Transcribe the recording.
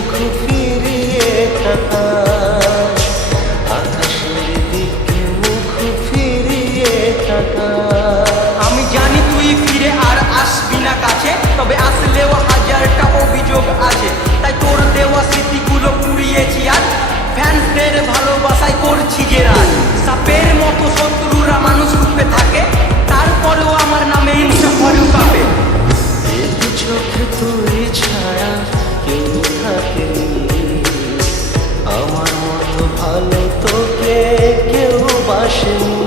মুখ ফিরিয়ে তাকাস, আকাশের দিকে মুখ ফিরিয়ে তাকাস। আমি জানি তুই ফিরে আর আসবি না কাছে, তবে আসলেও হাজারটা অভিযোগ আছে। তাই তোর দেওয়া স্মৃতিগুলো পুড়িয়েছি আজ, ফ্যান্সদের ভালোবাসায় করছি যে রাজ। সাপের মতো শত্রুরা মানুষ রূপে থাকে, তারপরেও আমার নামে হিংসা করে কাঁপে। দু চোখে তুই ছাড়া কেউ থাকেনি, আমার মতো ভালো তোকে কেউ বাসেনি।